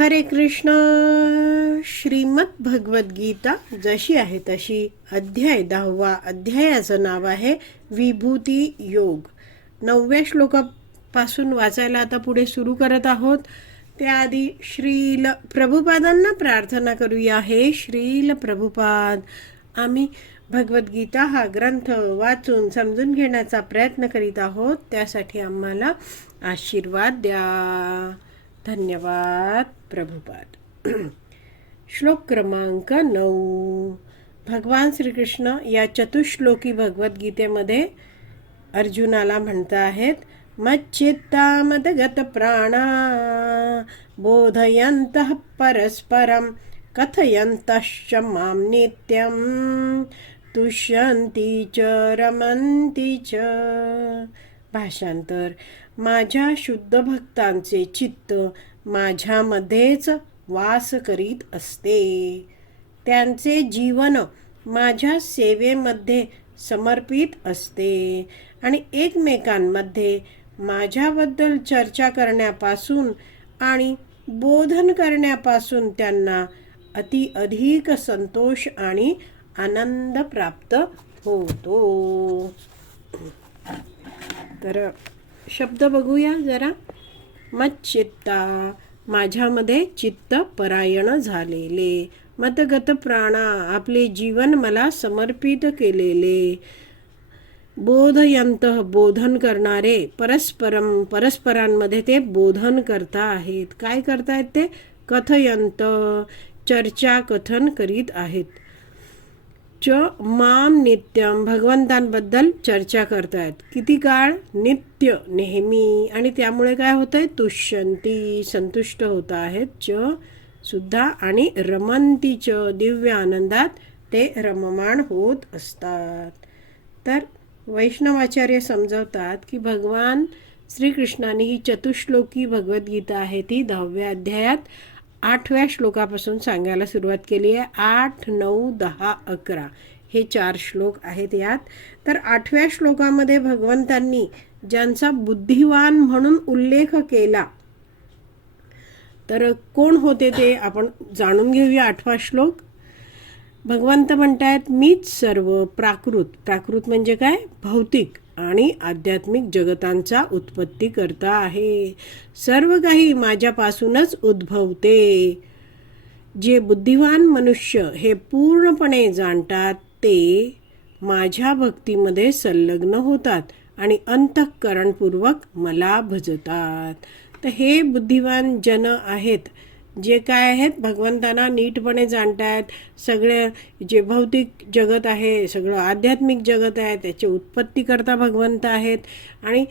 हरे कृष्ण. श्रीमद भगवद्गीता जशी आहे तशी अध्याय दहावा अध्यायाचं नाव आहे विभूती योग. नवव्या श्लोकापासून वाचायला आता पुढे सुरू करत आहोत. त्याआधी श्रील प्रभुपादांना प्रार्थना करूया. हे श्रील प्रभुपाद आम्ही भगवद्गीता हा ग्रंथ वाचून समजून घेण्याचा प्रयत्न करीत आहोत. त्यासाठी आम्हाला आशीर्वाद द्या. धन्यवाद प्रभुपाद. श्लोक क्रमांक नऊ. भगवान श्रीकृष्ण या चतुश्लोकी भगवद्गीतेमध्ये अर्जुनाला म्हणत आहेत मच्चित्ता मदगत प्राणा बोधयंत परस्परं कथयन्तश्च मां नित्यं तुष्यन्ति च रमन्ति च। भाषांतर। माझ्या शुद्ध भक्तांचे चित्त माझ्यामध्येच वास करीत असते. त्यांचे जीवन माझ्या सेवेमध्ये समर्पित असते आणि एकमेकांमध्ये माझ्याबद्दल चर्चा करण्यापासून आणि बोधन करण्यापासून त्यांना अति अधिक संतोष आणि आनंद प्राप्त होतो. तर शब्द बघूया जरा. मच्चित्ता माझ्यामध्ये चित्त परायण झालेले. मतगत प्राणा आपले जीवन मला समर्पित केलेले. बोधयंत बोधन करणारे परस्परम परस्परांमध्ये ते बोधन करता आहेत. काय करतायत ते? कथयंत चर्चा कथन करीत आहेत. च माम नित्यम भगवंतांबद्दल चर्चा करतायत. किती काळ? नित्य नेहमी. आणि त्यामुळे काय होत आहे तुष्यंती संतुष्ट होत आहेत च सुद्धा आणि रमंती च दिव्य आनंदात ते रममाण होत असतात. तर वैष्णवाचार्य समजवतात की भगवान श्रीकृष्णाने ही चतुश्लोकी भगवद्गीता आहे. ती दहाव्या अध्यायात आठव्या श्लोकापासून सांगायला सुरुवात केली आहे. आठ नऊ दहा अकरा हे चार श्लोक आहेत यात. तर आठव्या श्लोकामध्ये भगवंतांनी ज्यांचा बुद्धिवान म्हणून उल्लेख केला तर कोण होते ते आपण जाणून घेऊया आठवा श्लोक. भगवंत म्हणतायत मीच सर्व प्राकृत. प्राकृत म्हणजे काय? भौतिक. आणि आध्यात्मिक जगतांचा उत्पत्ती करता आहे. सर्व काही माझ्यापासूनच उद्भवते. जे बुद्धिवान मनुष्य हे पूर्णपणे जाणतात ते माझ्या भक्तीमध्ये संलग्न होतात आणि अंतःकरणपूर्वक मला भजतात. तर हे बुद्धिवान जन आहेत. जे काय आहेत भगवंतांना नीटपणे जाणतायत. सगळ्या जे भौतिक जगत आहे सगळं आध्यात्मिक जगत आहे त्याचे उत्पत्तीकरता भगवंत आहेत. आणि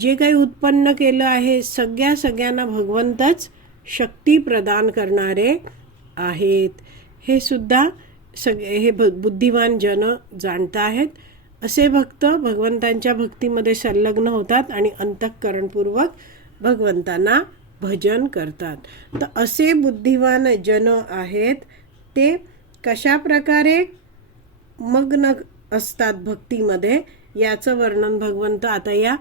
जे काही उत्पन्न केलं आहे सगळ्या सगळ्यांना भगवंतच शक्ती प्रदान करणारे आहेत. हे सुद्धा सगळे हे भ जन जाणता आहेत. असे भक्त भगवंतांच्या भक्तीमध्ये संलग्न होतात आणि अंतःकरणपूर्वक भगवंतांना भजन करतात. तर असे बुद्धिवान जन आहेत ते कशा प्रकारे मग्न असतात भक्तीमध्ये याचं वर्णन भगवंत आता या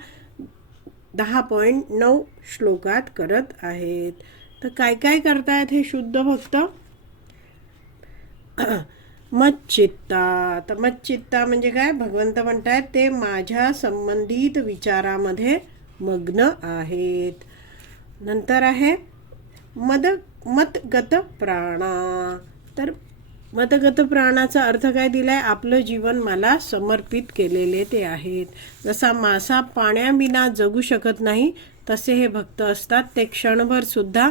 दहा पॉईंट नऊ श्लोकात करत आहेत. तर काय काय करतायत हे शुद्ध भक्त? मच्चित्ता. तर मच्चित्ता म्हणजे काय? भगवंत म्हणतायत ते माझ्या संबंधित विचारामध्ये मग्न आहेत. नंतर आहे मद मतगत प्राणा तर मतगत प्राणाचा अर्थ काय दिलाय? आपलं जीवन मला समर्पित केलेले ते आहेत. जसा मासा पाण्याविना जगू शकत नाही तसे हे भक्त असतात. ते क्षणभर सुद्धा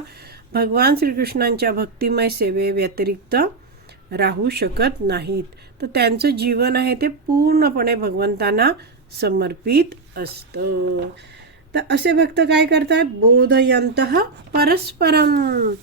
भगवान श्रीकृष्णांच्या भक्तिमय सेवे व्यतिरिक्त राहू शकत नाहीत. तर त्यांचं जीवन आहे ते पूर्णपणे भगवंतांना समर्पित असतं. तर असे भक्त काय करतात? बोधयंत परस्परम.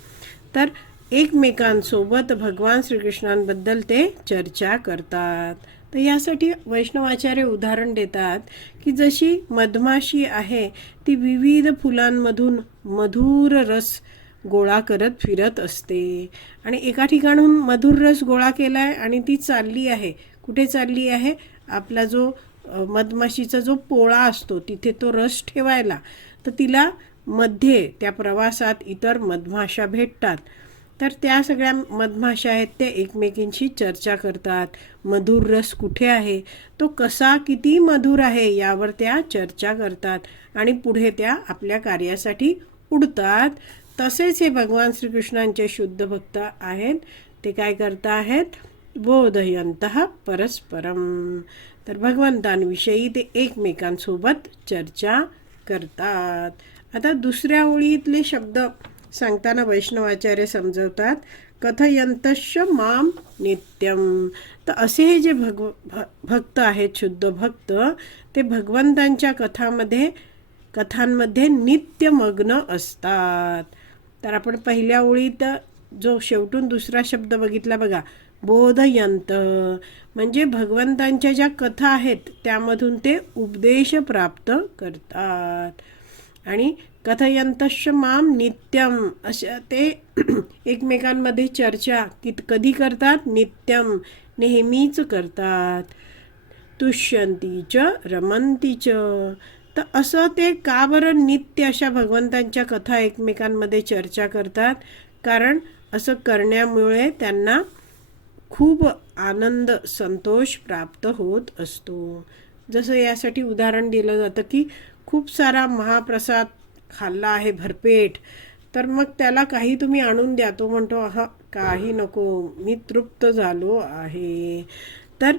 तर एकमेकांसोबत भगवान श्रीकृष्णांबद्दल ते चर्चा करतात. तर यासाठी वैष्णवाचार्य उदाहरण देतात की जशी मधमाशी आहे ती विविध फुलांमधून मधुर रस गोळा करत फिरत असते. आणि एका ठिकाणून मधुर रस गोळा केला आहे आणि ती चालली आहे. कुठे चालली आहे? आपला जो मधमाशीचा जो पोळा असतो तिथे तो रस ठेवायला तर तिला मध्ये त्या प्रवासात इतर मधमाशा भेटतात. तर त्या सगळ्या मधमाशा आहेत त्या एकमेकींशी चर्चा करतात. मधुर रस कुठे आहे? तो कसा किती मधुर आहे? यावर त्या चर्चा करतात आणि पुढे त्या आपल्या कार्यासाठी उडतात. तसेच हे भगवान श्रीकृष्णांचे शुद्ध भक्त आहेत. ते काय करता आहेत? बोधयंतः परस्परम। तर भगवंतांविषयी ते एकमेकांसोबत चर्चा करतात। आता दुसऱ्या ओळीतले शब्द सांगताना वैष्णवाचार्य समजवतात कथयंतश माम नित्यम। तर असे हे जे भगव भ भक्त आहेत शुद्ध भक्त ते भगवंतांच्या कथामध्ये कथांमध्ये नित्यमग्न असतात। तर आपण पहिल्या ओळीत जो शेवटून दुसरा शब्द बघितला बघा बोधयंत. म्हणजे भगवंतांच्या ज्या कथा आहेत त्यामधून ते उपदेश प्राप्त करतात. आणि कथयंतश माम नित्यम अशा ते एकमेकांमध्ये चर्चा कित कधी करतात? नित्यम. नेहमीच करतात. तुष्यंतीच रमंतीच तर असं ते का बरं नित्य अशा भगवंतांच्या कथा एकमेकांमध्ये चर्चा करतात? कारण असं करण्यामुळे त्यांना खूप आनंद संतोष प्राप्त होत असतो. जसं यासाठी उदाहरण दिलं जातं की खूप सारा महाप्रसाद खाल्ला आहे भरपेट तर मग त्याला काही तुम्ही आणून द्या. तो म्हणतो हा काही नको मी तृप्त झालो आहे. तर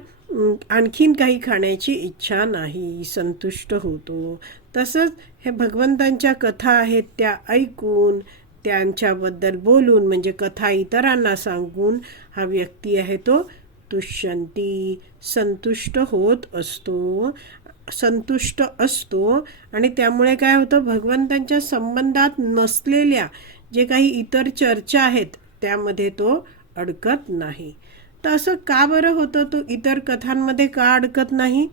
आणखीन काही खाण्याची इच्छा नाही संतुष्ट होतो. तसंच हे भगवंतांच्या कथा आहेत त्या ऐकून त्यांच्याबद्दल बोलून म्हणजे कथा इतरांना सांगून हा व्यक्ती आहे तो तुष्यंती संतुष्ट होत असतो. संतुष्ट असतो. आणि त्यामुळे काय होतं भगवंतांच्या संबंधात नसलेल्या जे काही इतर चर्चा आहेत त्यामध्ये तो अडकत नाही. तर असं का बरं होतं तो इतर कथांमध्ये का अडकत नाही?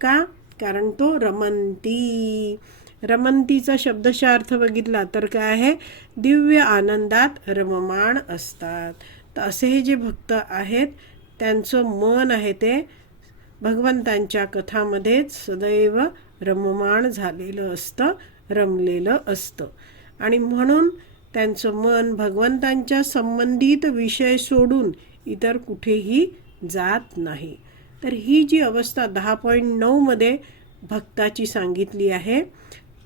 का? कारण तो रमंती. रमंतीचा शब्दशः अर्थ बघितला तर काय आहे? दिव्य आनंदात रममाण असतात. तर असे हे जे भक्त आहेत त्यांचं मन आहे ते भगवंतांच्या कथामध्येच सदैव रममाण झालेलं असतं रमलेलं असतं. आणि म्हणून त्यांचं मन भगवंतांच्या संबंधित विषय सोडून इतर कुठेही जात नाही. तर ही जी अवस्था दहा पॉईंट नऊमध्ये भक्ताची सांगितली आहे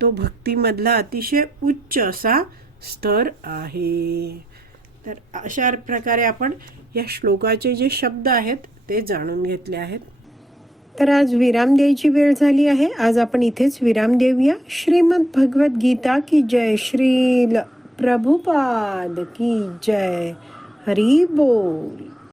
तो भक्तीमधला अतिशय उच्च असा स्तर आहे. तर अशा प्रकारे आपण या श्लोकाचे जे शब्द आहेत ते जाणून घेतले आहेत. तर आज विराम द्यायची वेळ झाली आहे. आज आपण इथेच विराम देऊया. श्रीमद भगवत गीता की जय श्रील प्रभुपाद की जय. हरी बोल.